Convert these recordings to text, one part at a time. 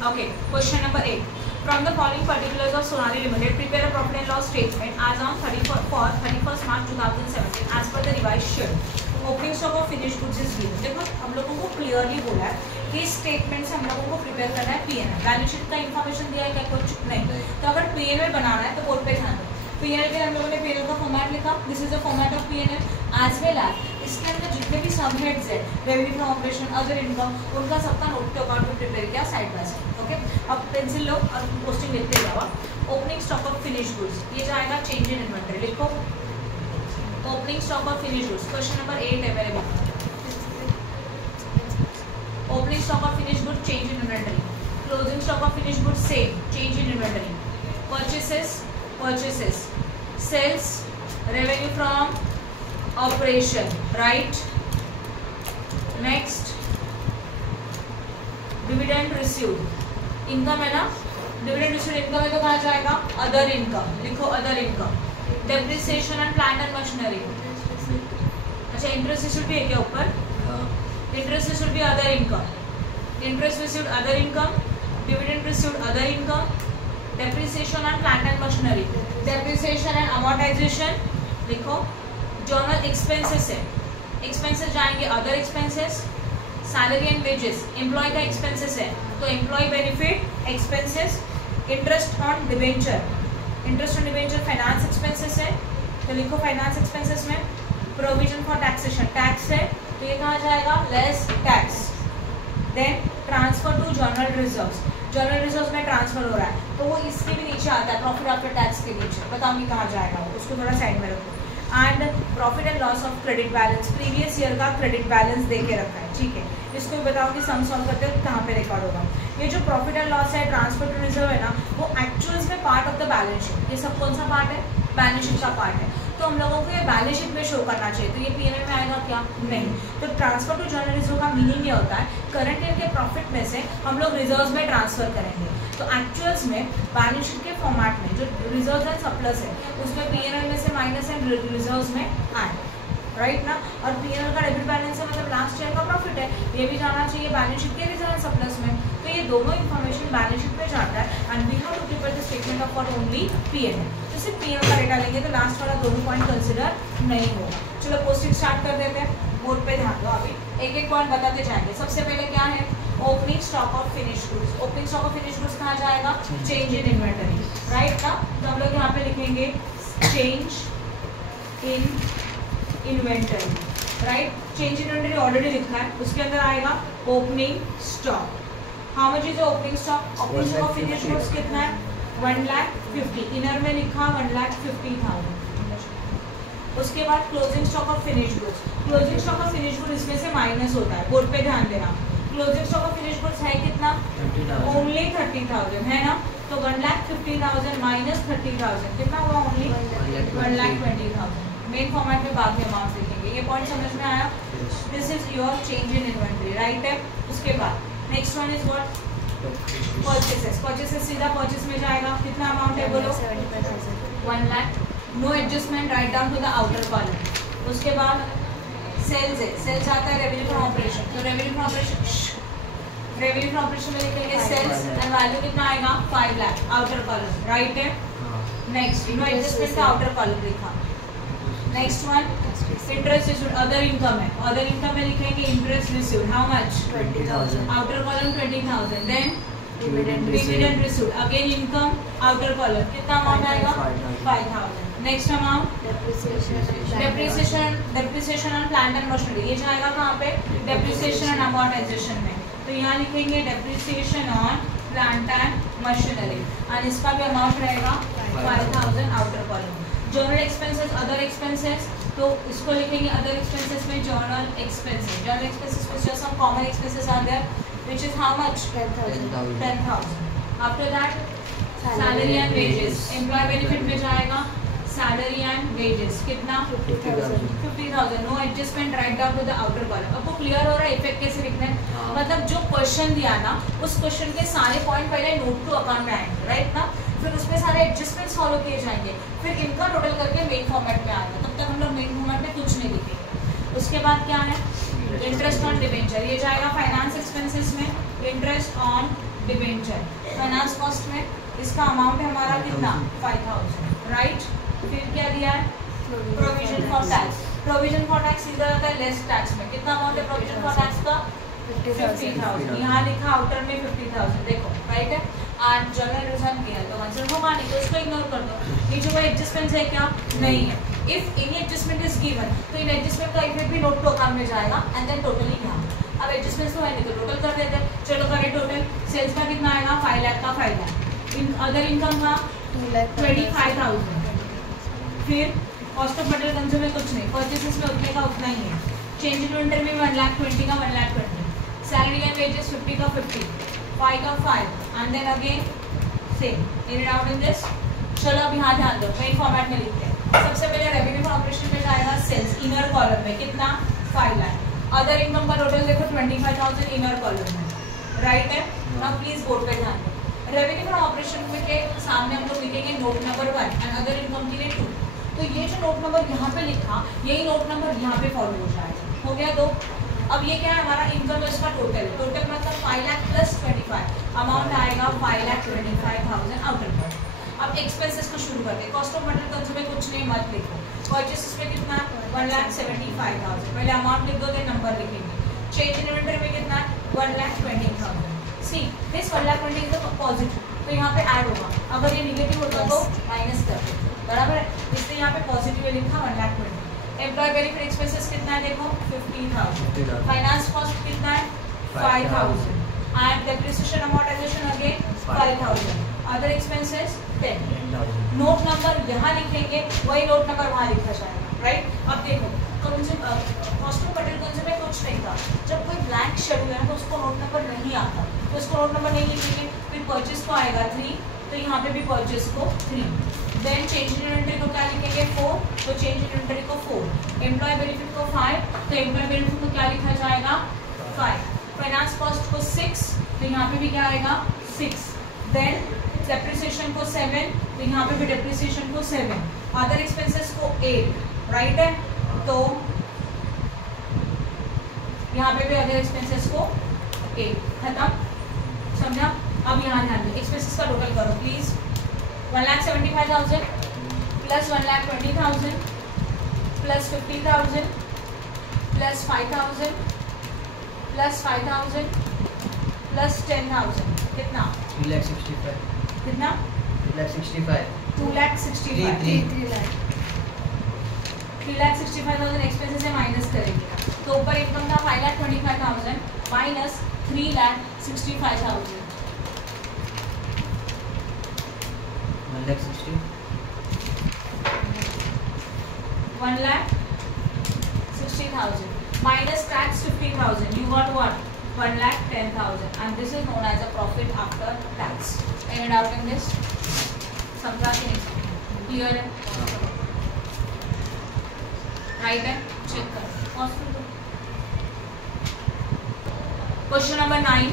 Okay, question number 8. From the following particulars of Sonali Limited, prepare a profit and loss statement as on 31st March 2017 as per the revised schedule. Opening stock of finished goods is given. देखो हम लोगों को clearly बोला है कि statement से हम लोगों को प्रिपेयर करना है पीएनएल. बैलेंस शीट का इन्फॉर्मेशन दिया है क्या? कुछ नहीं. तो अगर पीएनएल बनाना है तो बोर्ड पे ध्यान दो. पीएनएल के हम लोगों ने पीएनएल का फॉर्मेट लिखा. This is the format of P N L as well as इसके अंदर जितने भी सब हेड्स है, revenue from operation, other income, उनका सबका नोट टू अकाउंट में प्रिपेयर किया साइड बाय साइड. ओके, अब पेंसिल लो और पोस्टिंग लिखते जाओ. Opening stock of finish goods, ये जाएगा चेंज इन इन्वेंटरी. लिखो opening stock of finish goods. Question number 8 है मेरे पास. Opening stock of finish goods change in inventory. Closing stock of finish goods same change in inventory. Purchases sales revenue from operation, right. Next dividend received. Income है ना, dividend received income है तो कहा जाएगा other income. लिखो other income. Depreciation and plant and machinery. अच्छा, interest received भी है क्या ऊपर? इंटरेस्ट रिसीव्ड भी other income. Interest received other income. Dividend received other income. Depreciation and plant and machinery. Depreciation and amortisation लिखो. General expenses है, expenses जाएंगे other expenses. Salary and wages employee का expenses है तो employee benefit expenses. Interest on debenture, interest on debenture finance expenses है तो लिखो finance expenses में. प्रोविजन फॉर टैक्सेशन, टैक्स है तो ये कहा जाएगा less tax. Then transfer to general reserves. General reserves में ट्रांसफर हो रहा है तो वो इसके भी नीचे आता है, प्रॉफिट आफ्टर टैक्स के नीचे. बताऊंगी कहाँ जाएगा वो, उसको थोड़ा साइड में रखो. And profit and loss of credit balance, previous year का क्रेडिट बैलेंस दे के रखा है. ठीक है, इसको भी बताऊंगी सम सॉल्व करते हो कहाँ पे रिकॉर्ड होगा. ये जो प्रॉफिट एंड लॉस है, ट्रांसफर टू रिजर्व है ना, वो एक्चुअल्स में part of the balance sheet. ये सब कौन सा पार्ट है? बैलेंस शीट का पार्ट है. तो हम लोगों को ये बैलेंस शीट में शो करना चाहिए. तो ये पीएनएल में आएगा क्या? नहीं. तो ट्रांसफर टू जर्नल रिजर्व का मीनिंग ये होता है करंट ईयर के प्रॉफिट में से हम लोग रिजर्व्स में ट्रांसफर करेंगे. तो एक्चुअल्स में बैलेंस शीट के फॉर्मेट में जो रिजर्व्स एंड सरप्लस है उसमें पीएनएल में से माइनस एंड रिजर्व्स में ऐड, राइट ना. और पीएनएल का डेबिट बैलेंस है मतलब लास्ट ईयर का प्रॉफिट है, ये भी जाना चाहिए बैलेंस शीट के रिजर्व एंड सरप्लस में. तो ये दोनों इन्फॉर्मेशन बैलेंस शीट में जाता है and we have to prepare the statement of for only PNL. तो सिर्फ पीएनएल का डेटा लेंगे तो लास्ट वाला दोनों पॉइंट कंसिडर नहीं होगा. चलो पोस्टिंग स्टार्ट कर देते हैं. बोर्ड पे ध्यान दो, अभी एक एक पॉइंट बताते जाएंगे. सबसे पहले क्या है? Opening stock of finish goods. Opening stock of finish goods कहाँ जाएगा? चेंज इन इन्वेंटरी, राइट ना. तो हम लोग यहाँ पे लिखेंगे change in inventory, right. Change in inventory already लिखा है, उसके अंदर आएगा opening stock. How much is opening stock? Opening stock of finish goods कितना है? 1,50,000. इनर में लिखा 1,50,000. उसके बाद closing stock of finish goods. Closing stock of finish goods इसमें से माइनस होता है, बोर्ड पे ध्यान देना. Closing stock of finish goods है कितना? ओनली 30,000 है ना. तो 1,50,000 माइनस 30,000 कितना हुआ? ओनली 1,20,000. मेन फॉर्मेट में बाद में अमाउंट लिखेंगे. ये पॉइंट समझ में आया? This is your change in inventory, right है. उसके बाद next one is what? Purchases. Purchases सीधा परचेस में जाएगा. कितना अमाउंट है बोलो? 1 lakh. No adjustment, right down to the outer column. उसके बाद सेल्स है, सेल्स आता है रेवेन्यू फ्रॉम ऑपरेशन. तो रेवेन्यू फ्रॉम ऑपरेशन में लिखेंगे सेल्स एंड वैल्यू कितना आएगा? 5 लाख. आउटर कॉलम, राइट है. नेक्स्ट नो एडजस्टमेंट का आउटर कॉलम लिखा. Next one interest received other income है. अदर इनकम में लिखेंगे interest received. How much? 20,000. Outer column 20,000. Then dividend dividend received. Again income outer column कितना amount आएगा? 5,000. Next amount depreciation on plant and machinery. ये जाएगा कहाँ पे? डेप्रिसिएशन एंड अमोर्टाइजेशन में. तो यहाँ लिखेंगे depreciation on plant and machinery और इसका भी अमाउंट रहेगा 5,000 outer column. Journal expenses other expenses, तो इसको लिखेंगे अदर एक्सपेंसेस में जर्नल एक्सपेंसेस. जर्नल एक्सपेंसेस में just some common expenses are there which is how much? 10,000. After that salary and wages. Employ benefit में जाएगा सैलरी एंड वेजेस कितना? 50,000. No adjustment, right down to the outer column. आपको clear हो रहा है effect कैसे लिखना है? मतलब जो क्वेश्चन दिया ना उस क्वेश्चन के सारे पॉइंट पहले नोट टू अकाउंट में आएंगे, राइट ना. फिर उसमें सारे एडजस्टमेंट्स फॉलो किए जाएंगे, फिर इनका टोटल करके मेन फॉर्मेट में आएगा. तब तक हम लोग मेन फॉर्मेट में कुछ नहीं लिखेंगे. उसके बाद क्या है? Interest on debenture. ये जाएगा फाइनेंस एक्सपेंसेस में. Interest on debenture. Finance cost में इसका अमाउंट है हमारा कितना 5000, राइट। फिर क्या दिया है provision for tax. Provision for tax सीधा आता है लेस टैक्स में। कितना अमाउंट है प्रोविजन फॉर टैक्स का 50,000। यहाँ लिखा आउटर में 50,000, देखो राइट है। एंड जनरल रिजर्व किया तो आंसर होगा नहीं, तो इसको इग्नोर कर दो। नीचे कोई एडजस्टमेंट है क्या? नहीं है। If any adjustment is given तो इन एडजस्टमेंट का इफेक्ट भी नोट टू अकाउंट में जाएगा एंड देन टोटली यहाँ। अब एडजस्टमेंट तो है नहीं तो टोटल कर देते हैं। चलो करें टोटल। सेल्स का कितना आएगा 5 लाख का 5 लाख। अदर इनकम का 25,000। फिर कॉस्ट ऑफ मटेरियल कंज्यूम में कुछ नहीं, परचेसेस में उतने का उतना ही है। चेंज इन्वेंटरी में 1,20,000 का 1,20,000। सैलरी एंड वेजेस 50 का 50, 5 का 5 and then again same. In out in this. चलो अब यहाँ ध्यान दो, मेन फॉर्मेट में लिखते हैं। सबसे पहले रेवेन्यू फ्रॉम ऑपरेशन में जाएगा सेल्स इनर कॉलम में कितना 5 लाख। अदर इनकम का टोटल देखो 25,000 इनर कॉलम में, राइट है। नाउ प्लीज बोर्ड पे ध्यान दो। रेवेन्यू फ्रॉम ऑपरेशन में के सामने हम लोग लिखेंगे note number 1 and other income के लिए 2। तो ये जो नोट नंबर यहाँ पे लिखा यही नोट नंबर यहाँ पे फॉलो हो जाएगा। हो गया दो। अब ये क्या है हमारा इनकम इसका टोटल। टोटल मतलब 5 लाख प्लस 25 अमाउंट आएगा 5,25,000 आउटर पर। अब एक्सपेंसेस को शुरू करते हैं। कॉस्ट ऑफ मटेरियल कंज्यूम में कुछ नहीं मत लिखो। परचेसेस में कितना 1,75,000। पहले अमाउंट लिख दो, देन नंबर लिखेंगे। चेंज इन इन्वेंटरी में कितना 1,20,000। सी दिस 1,20,000 इज पॉजिटिव तो यहाँ पे ऐड होगा। अगर ये निगेटिव होता तो माइनस कर दो, बराबर है। इसलिए यहाँ पे पॉजिटिव लिखा 1,20,000। एम्प्लॉय बेनिफिट एक्सपेंसेस कितना है देखो 50,000। फाइनेंस कॉस्ट कितना है 5,000 and depreciation amortisation again 5,000। Other expenses 10,000। Note number यहाँ लिखेंगे वही नोट नंबर वहाँ लिखा जाएगा, राइट। अब देखो कॉस्ट ऑफ मटेरियल कंज्यूम में कुछ नहीं था। जब कोई ब्लैंक शेड्यूल है तो उसको नोट नंबर नहीं आता, तो उसको नोट नंबर नहीं लिखेंगे। फिर परचेस को आएगा 3 तो यहाँ पे भी परचेस को 3। देन चेंज इन इन्वेंटरी को क्या लिखेंगे 4 तो चेंज इन इन्वेंटरी को 4। एम्प्लॉय बेनिफिट को 5 तो एम्प्लॉय बेनिफिट को क्या लिखा जाएगा 5। फाइनेंस कॉस्ट को 6 तो यहाँ पे भी क्या आएगा 6। देन डेप्रिसिएशन को 7 तो यहाँ पे भी डेप्रिसिएशन को 7। अदर एक्सपेंसेस को 8, राइट है। तो यहाँ पे भी अदर एक्सपेंसेस को 8 खत्म, समझा। अब यहाँ ध्यान दो, एक्सपेंसेस का टोटल करो please. 1,75,000 plus 1,20,000 plus 50,000 plus 5,000 plus 5,000 plus 10,000 कितना 3,65,000। कितना 3,65,000। 2,65,000। 3,65,000 एक्सपेंसेस से माइनस करेंगे तो ऊपर इनकम था 5,25,000 minus 3,65,000 1,60,000 minus tax 50,000. You got what? 1,10,000, and this is known as a profit after tax. Any doubt in this? समझा कि नहीं? Clear है? Right है? Check करो. Question number 9.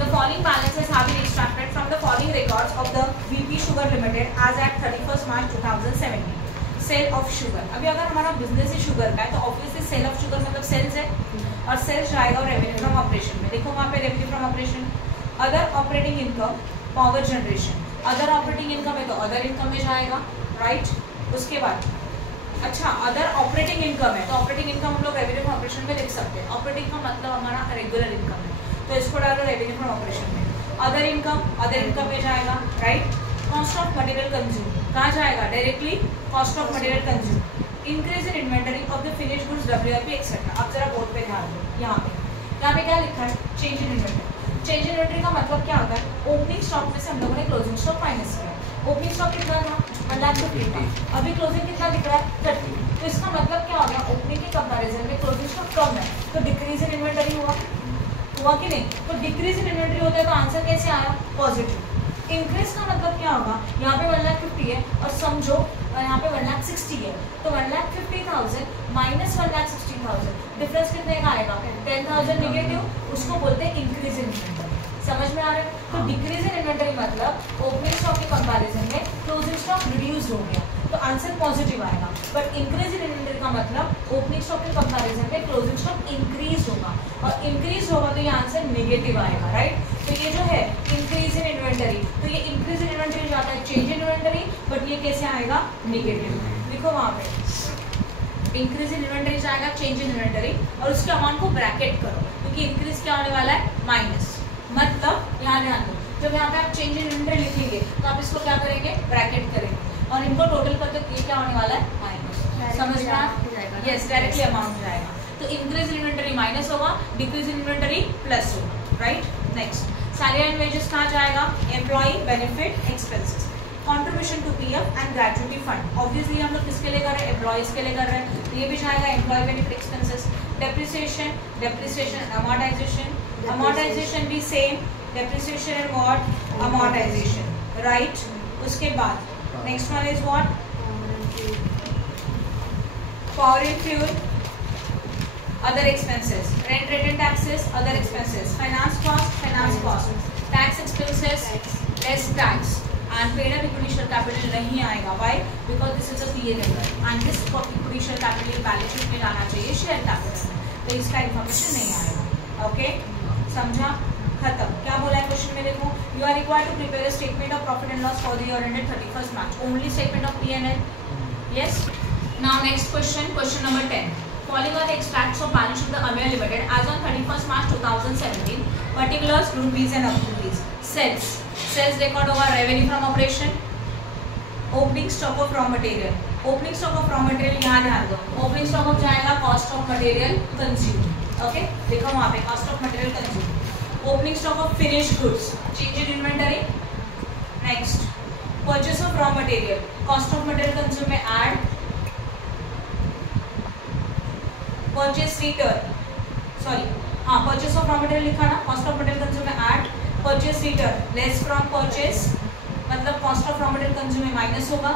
The following balances have been extracted from the following records of the VP Sugar Limited as at 31st March 2017. Sale of sugar. अभी अगर हमारा business ही शुगर का है तो ऑब्वियसली सेल ऑफ शुगर मतलब sales है और सेल्स जाएगा रेवेन्यू फ्रॉम ऑपरेशन में। देखो वहाँ पे revenue from operation, other operating income, power generation. Other operating income है तो अदर इनकम में जाएगा, राइट। उसके बाद अच्छा अदर ऑपरेटिंग इनकम है तो ऑपरेटिंग इनकम हम लोग रेवेन्यू फ्रॉम ऑपरेशन में लिख सकते हैं। ऑपरेटिंग का मतलब हमारा रेगुलर इनकम है तो इसको डालो रेवेन्यू फ्रॉम ऑपरेशन में। अदर इनकम में जाएगा, right. Cost of material consume कहाँ जाएगा directly cost of material consume. Increase in inventory of the finish goods WIP etcetera. अब जरा बोर्ड पे ध्यान दो, यहाँ पे क्या लिखा है change in inventory. Change in inventory का मतलब क्या होता है ओपनिंग स्टॉक में से हम लोगों ने क्लोजिंग स्टॉक माइनस किया। ओपनिंग स्टॉक कितना था 1,50,000 था, अभी क्लोजिंग कितना दिख रहा है 30। तो इसका मतलब क्या हो गया ओपनिंग के कंपैरिजन में क्लोजिंग स्टॉक कम है तो डिक्रीज इन इन्वेंटरी हुआ कि नहीं। तो डिक्रीज इन इन्वेंटरी होता है तो आंसर कैसे आया पॉजिटिव। इंक्रीज का मतलब क्या होगा यहाँ पे 1,50,000 है और समझो यहाँ पे 1,60,000 है तो 1,50,000 माइनस 1,60,000 डिफरेंस कितने का आएगा 10,000 निगेटिव। उसको बोलते हैं इंक्रीज इन इन्वेंटरी। समझ में आ रहा है? तो डिक्रीज इन इन्वेंटरी मतलब ओपनिंग स्टॉक के कंपैरिजन में क्लोजिंग स्टॉक रिड्यूस हो गया। तो आंसर पॉजिटिव आएगा। बट इंक्रीज इन इन्वेंटरी का मतलब ओपनिंग स्टॉक के कंपैरिजन में क्लोजिंग स्टॉक इंक्रीज होगा, और इंक्रीज होगा तो ये आंसर नेगेटिव आएगा, राइट। तो ये जो है इंक्रीज इन इन्वेंटरी, तो ये इंक्रीज इन इन्वेंटरी जाता है चेंज इन इन्वेंटरी, बट ये कैसे आएगा नेगेटिव। देखो वहाँ पे इंक्रीज इन इन्वेंटरी जाएगा चेंज इन इन्वेंटरी, और उसके अमाउंट को ब्रैकेट करो, क्योंकि इंक्रीज क्या होने वाला है माइनस, मतलब यहाँ ध्यान दो, जब यहाँ पे आप चेंज इन इन्वेंटरी लिखेंगे तो आप इसको क्या करेंगे ब्रैकेट करेंगे, और इनको टोटल करते ये क्या होने वाला है माइनस। समझ में आया? यस, डायरेक्टली अमाउंट जाएगा। तो इंक्रीज इन इन्वेंटरी माइनस होगा, डिक्रीज इन इन्वेंटरी प्लस होगा, right. Next salary and wages कहाँ जाएगा, employ benefit expenses, contribution to PF and gratuity fund. Obviously हम लोग किसके लिए कर रहे हैं, एम्प्लॉयज के लिए कर रहे हैं, तो ये भी जाएगा employ benefit expenses. Depreciation, depreciation amortisation, amortisation भी same, depreciation and what amortisation, right. उसके बाद next one is what, power and fuel, other expenses, rent and taxes, other expenses, finance cost, tax expenses, less tax, and paid up equity share capital नहीं आएगा। Why? Because this is a P&L and this equity share capital balance sheet में लाना चाहिए share capital में, तो इसका information नहीं आएगा। ओके, समझा? खत्म। क्या बोला है क्वेश्चन में, देखो, you are required to prepare a statement of profit and loss for the year ended 31st March, only statement of P&L। Yes, now next question, question number 10, following are the extracts of balance sheet of the Amaya Limited as on 31st March 2017. Particulars, rupees and rupees. Sales. Sales record over revenue from operation. Opening stock of raw material. Opening stock of raw material यहाँ ध्यान दो. Opening stock of जाएगा cost of material consumed. Okay? देखो वहाँ पे cost of material consumed. Opening stock of finished goods. Change in inventory. Next. Purchase of raw material. Cost of material consumed में add. Purchase return, sorry हाँ, purchase of raw material लिखा ना, cost of material consume में add, purchase return less from purchase, मतलब cost of raw material consume में minus होगा,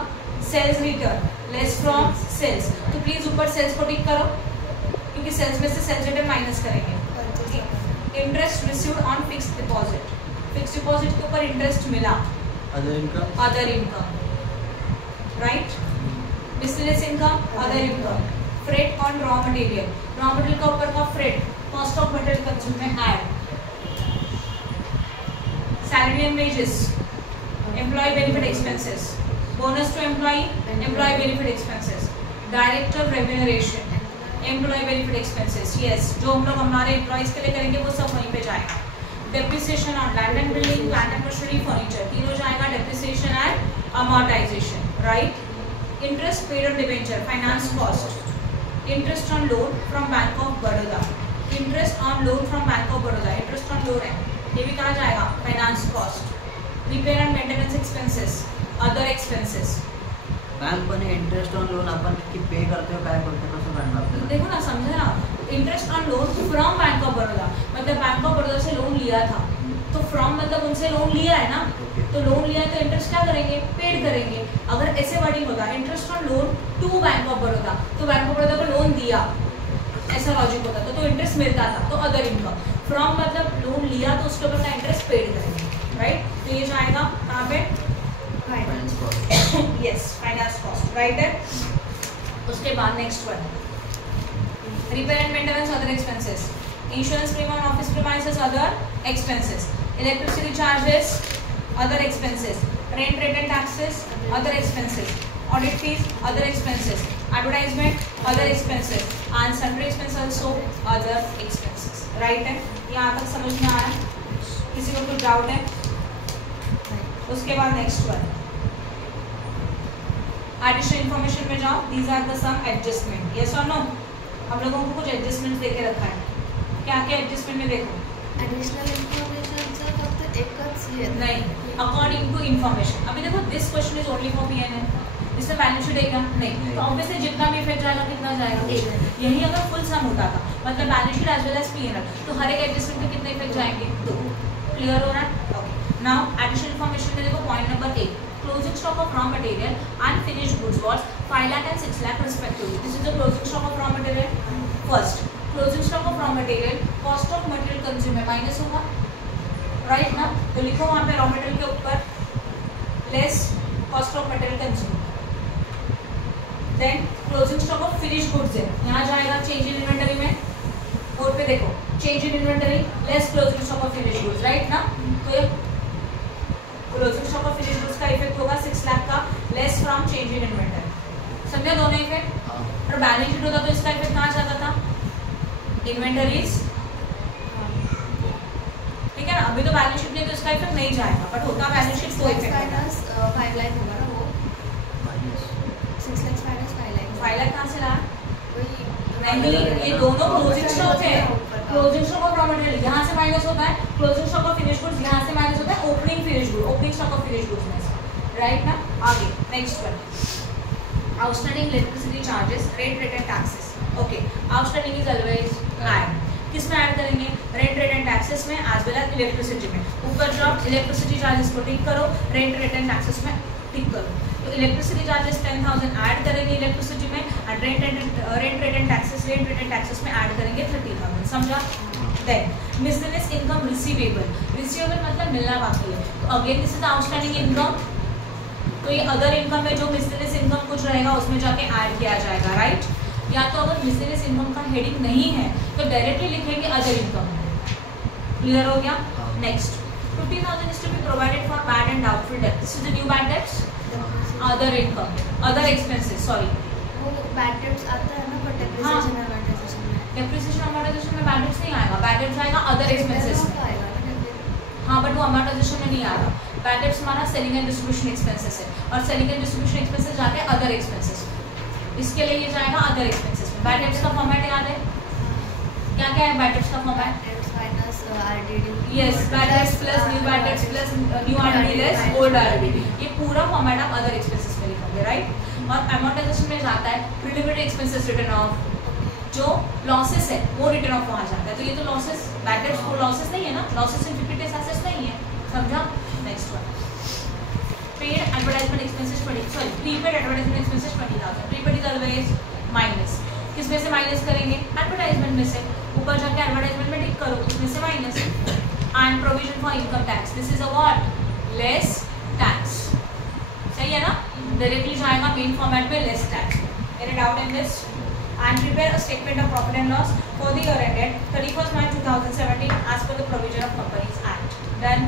sales return less from sales, तो please ऊपर सेल्स को टिक करो, क्योंकि सेल्स में से सेल्स रिटर्न माइनस करेंगे। Interest received on fixed deposit, fixed deposit के ऊपर इंटरेस्ट मिला, other income, right. Business income, other income. Freight on raw material, raw material का ऊपर का freight, cost of material consume में add. Salary and wages, employ benefit expenses, bonus to employ, employ benefit expenses, director remuneration, employ benefit expenses. Yes, जो हम लोग हमारे employees के लिए करेंगे वो सब वहीं पे जाएगा। Depreciation on land and building, plant and machinery, furniture, तीनों जाएगा, depreciation and amortisation, right. Interest paid on debenture, finance cost, interest on loan from bank of Baroda, interest on loan from bank of Baroda, interest on loan है, ये भी कहा जाएगा finance cost. Repair and maintenance expenses, other expenses. Bank पण interest on loan आपण की पे करते हो काय करते कसं करणार आपल्याला, देखो ना, समझे ना, interest on loan from bank of Baroda, मतलब बैंक ऑफ बड़ौदा से लोन लिया था, तो फ्रॉम मतलब उनसे लोन लिया है ना, तो लोन लिया है तो इंटरेस्ट क्या करेंगे, पेड करेंगे। अगर ऐसे वर्डिंग होता interest on loan to bank of Baroda, तो बैंक ऑफ बड़ौदा को लोन दिया, ऐसा लॉजिक होता तो इंटरेस्ट मिलता था, तो अदर इनकम। फ्रॉम मतलब लोन लिया तो उसके ऊपर का इंटरेस्ट पेड करेंगे, राइट। तो ये जाएगा कहाँ पे, finance cost. Yes, finance cost, right है। उसके बाद next one, repair and maintenance, other expenses, insurance premium on office premises, other expenses, electricity charges, other expenses, rent and taxes, other expenses, audit fees, other expenses, advertisement, other expenses, and sundry expenses also other expenses, right है। यहाँ तक समझ में आ रहा है, किसी को कुछ डाउट है? उसके बाद नेक्स्ट वन, एडिशनल इन्फॉर्मेशन में जाओ, these are the some adjustment, yes or no? हम लोगों को कुछ एडजस्टमेंट दे के रखा है, क्या क्या एडजस्टमेंट में देखो, एडिशनल इन्फॉर्मेशन फक्त एकच है नहीं, अकॉर्डिंग टू इन्फॉर्मेशन। अभी देखो this question is only for P&L, इसमें बैलेंस शीट देगा नहीं, तो ऑब्वियसली जितना भी इफेक्ट जाएगा कितना जाएगा, यही अगर फुल सम होता था, मतलब balance sheet as well as P&L, तो हर एक एडजस्टमेंट के कितने इफेक्ट जाएंगे, तो क्लियर हो रहा है। ओके, नाउ एडिशनल इन्फॉर्मेशन में देखो point number 1, closing stock of raw material and finished goods was 5 lakh and 6 lakh respectively. This is the closing stock of raw material. First, closing stock of raw material, cost of material consume में minus होगा, right ना, तो लिखो वहाँ पे raw material के ऊपर less cost of material consume, then closing stock of finish goods है, यहाँ जाएगा चेंज इन इन्वेंटरी में, बोर्ड पे देखो change in inventory less closing stock of finish goods, right ना। तो ये closing stock of finish goods का इफेक्ट होगा 6 लाख का, less from change in inventory, समझे दोनों इफेक्ट। और बैलेंस शीट होता तो इसका इफेक्ट कहाँ जाता था, इन्वेंटरीज, ठीक है ना। अभी तो बैलेंस शीट में तो इसका इफेक्ट नहीं जाएगा, बट होता बैलेंस शीट को इफेक्ट माइनस 5 लाख होगा ना वो, 6 लाख माइनस 5 लाख, 5 लाख कहाँ से लाया, वही नहीं, ये दोनों क्लोजिंग स्टॉक है, closing stock of raw material यहाँ से माइनस होता है, closing stock of finish goods यहाँ से माइनस होता है opening finish good, opening stock of finish goods में से, राइट ना। आगे next one, outstanding electricity charges, rent rate and taxes. Okay, outstanding is always add, किस में ऐड करेंगे, रेंट रेट एंड टैक्सेस में एज वेल एज इलेक्ट्रिसिटी में। ऊपर जाओ इलेक्ट्रिसिटी चार्जेस को टिक करो, रेंट रेट एंड टैक्सेस में टिक करो। तो इलेक्ट्रिसिटी चार्जेस 10,000 ऐड करेंगे इलेक्ट्रिसिटी में, and rent rate and taxes में ऐड करेंगे 30,000, समझा। Then miscellaneous income receivable, receivable मतलब मिलना बाकी है, तो again this is outstanding income, तो ये अदर इनकम में जो मिसलेनियस इनकम कुछ रहेगा उसमें जाके ऐड किया जाएगा, राइट। या तो अगर मिसलेनियस इनकम का हेडिंग नहीं है तो डायरेक्टली लिखेंगे अदर इनकम, क्लियर हो गया। Next 50,000 is to be provided for bad and doubtful debt, this is the new bad debts, other income, other expenses, sorry वो बैड डेट्स आता है ना, पर डेप्रिसिएशन और अमोर्टाइजेशन में, डेप्रिसिएशन अमोर्टाइजेशन में बैड डेट्स नहीं आएगा, बैड डेट्स आएगा अदर एक्सपेंसेस में, आएगा ना। हाँ बट वो अमोर्टाइजेशन में नहीं आएगा। बैड डेट्स हमारा सेलिंग एंड डिस्ट्रीब्यूशन एक्सपेंसेस है, और सेलिंग एंड डिस्ट्रीब्यूशन एक्सपेंसेस जाते हैं अदर एक्सपेंसेस, इसके लिए ये जाएगा अदर एक्सपेंसेस में। बैड डेट्स का फॉर्मेट याद है, क्या क्या है बैड डेट्स का format, minus RDD, yes, bad debts plus new bad dates plus new RDD less old RDD, ये पूरा फॉर्मेट आप अदर एक्सपेंसेस में लिखोगे, राइट। और अमोर्टाइजेशन में जाता है प्रिलिमिनरी एक्सपेंसेस रिटर्न ऑफ, जो लॉसेस है वो रिटर्न ऑफ वहाँ जाता है, तो ये तो लॉसेस, बैड डेट्स वो लॉसेस नहीं है ना, लॉसेस इन फिक्टिव एसेट्स नहीं है, समझा। Next one, paid advertisement expenses 20, sorry prepaid advertisement expenses 20,000, prepaid is always minus, किस में से माइनस करेंगे, एडवर्टाइजमेंट में से, ऊपर जाके एडवर्टाइजमेंट में टिक करो, उसमें से minus. And provision for income tax, this is a what, less tax, सही है ना, डायरेक्टली जाएगा मेन फॉर्मेट में less tax. Any doubt in this. And prepare a statement of profit and loss for the year ended 31st March 2017 as per the provision of Companies Act, done.